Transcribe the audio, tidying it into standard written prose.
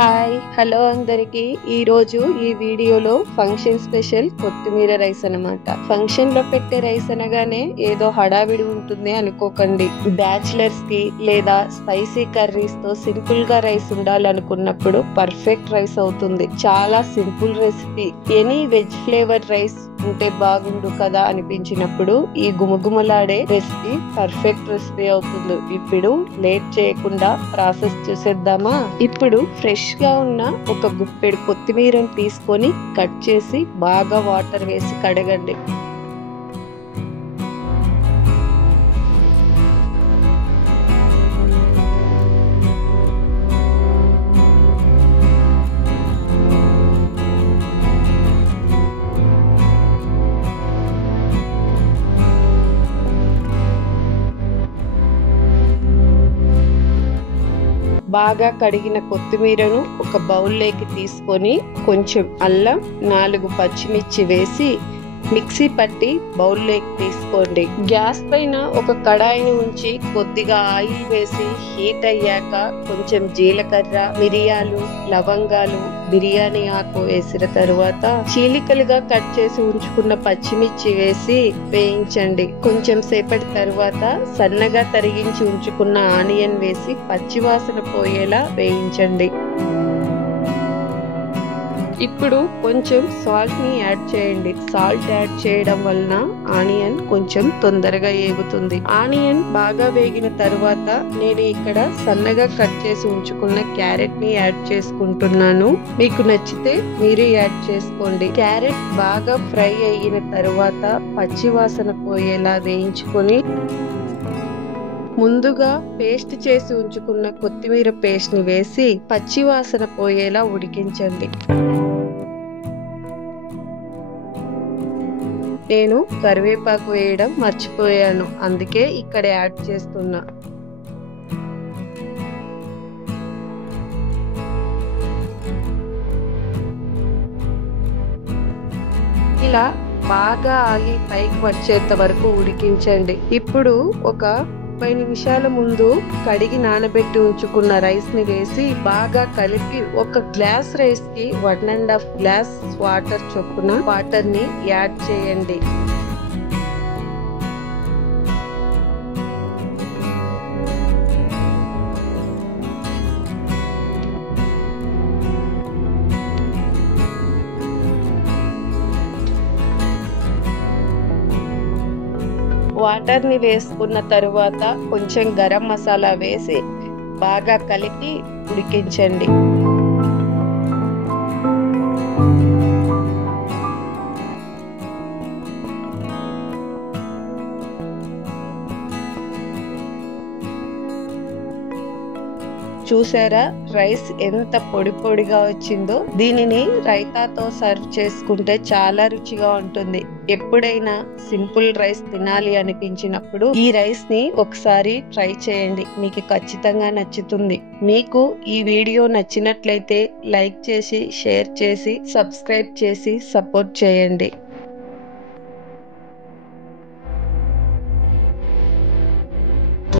Hi hello అందరికి ఈ రోజు ఈ వీడియోలో ఫంక్షన్ స్పెషల్ కొత్తిమీర రైస్ అన్నమాట. ఫంక్షన్ లో పెట్టే రైస్ అనగానే ఏదో హడావిడి ఉంటుంది అనుకోకండి. బ్యాచిలర్స్ కి లేదా స్పైసీ కర్రీస్ తో సింపుల్ గా రైస్ ఉండాలనుకున్నప్పుడు పర్ఫెక్ట్ రైస్ అవుతుంది. చాలా simple recipe. Any veg flavour rice ఉంటే బాగుండు కదా అనిపించినప్పుడు ఈ గుమగుమలాడే రెసిపీ పర్ఫెక్ట్ రెసిపీ అవుతుంది. ఇప్పుడు లేట్ చేయకుండా ప్రాసెస్ చూసేద్దామా. ఇప్పుడు ఫ్రెష్ గా ఉన్న ఒక గుప్పెడు కొత్తిమీరని తీసుకొని కట్ చేసి బాగా వాటర్ వేసి కడగండి. బాగా కడిగిన కొత్తిమీరను ఒక బౌల్లోకి తీసుకొని కొంచెం అల్లం 4 పచ్చిమిర్చి వేసి మిక్సీ పట్టి బౌల్లోకి తీసుకోండి. గ్యాస్ పైన ఒక కడాయిని ఉంచి కొద్దిగా ఆయిల్ వేసి హీట్ అయ్యాక కొంచెం జీలకర్ర, మిరియాలు, లవంగాలు, బిర్యానీ ఆకు వేసిన తరువాత చీలికలుగా కట్ చేసి ఉంచుకున్న పచ్చిమిర్చి వేసి వేయించండి. కొంచెం సేపటి తరువాత సన్నగా తరిగించి ఉంచుకున్న ఆనియన్ వేసి పచ్చివాసన పోయేలా వేయించండి. ఇప్పుడు కొంచెం సాల్ట్ ని యాడ్ చేయండి. సాల్ట్ యాడ్ చేయడం వలన ఆనియన్ కొంచెం తొందరగా వేగుతుంది. ఆనియన్ బాగా వేగిన తరువాత నేను ఇక్కడ సన్నగా కట్ చేసి ఉంచుకున్న క్యారెట్ ని యాడ్ చేసుకుంటున్నాను. మీకు నచ్చితే మీరు యాడ్ చేసుకోండి. క్యారెట్ బాగా ఫ్రై అయిన తరువాత పచ్చివాసన పోయేలా వేయించుకొని ముందుగా పేస్ట్ చేసి ఉంచుకున్న కొత్తిమీర పేస్ట్ ని వేసి పచ్చివాసన పోయేలా ఉడికించండి. నేను కరివేపాకు వేయడం మర్చిపోయాను, అందుకే ఇక్కడ యాడ్ చేస్తున్నా. ఇలా బాగా ఆయిల్ పైకి వచ్చేంత వరకు ఉడికించండి. ఇప్పుడు ఒక 30 నిమిషాల ముందు కడిగి నానబెట్టి ఉంచుకున్న రైస్ ని వేసి బాగా కలిపి ఒక గ్లాస్ రైస్ కి 1.5 గ్లాస్ వాటర్ చొప్పున వాటర్ ని యాడ్ చేయండి. వాటర్ ని వేసుకున్న తరువాత కొంచెం గరం మసాలా వేసి బాగా కలిపి ఉడికించండి. చూసారా రైస్ ఎంత పొడి పొడిగా వచ్చిందో. దీనిని రైతాతో సర్వ్ చేసుకుంటే చాలా రుచిగా ఉంటుంది. ఎప్పుడైనా సింపుల్ రైస్ తినాలి అనిపించినప్పుడు ఈ రైస్ ని ఒకసారి ట్రై చేయండి, మీకు ఖచ్చితంగా నచ్చుతుంది. మీకు ఈ వీడియో నచ్చినట్లయితే లైక్ చేసి, షేర్ చేసి, సబ్స్క్రైబ్ చేసి సపోర్ట్ చేయండి.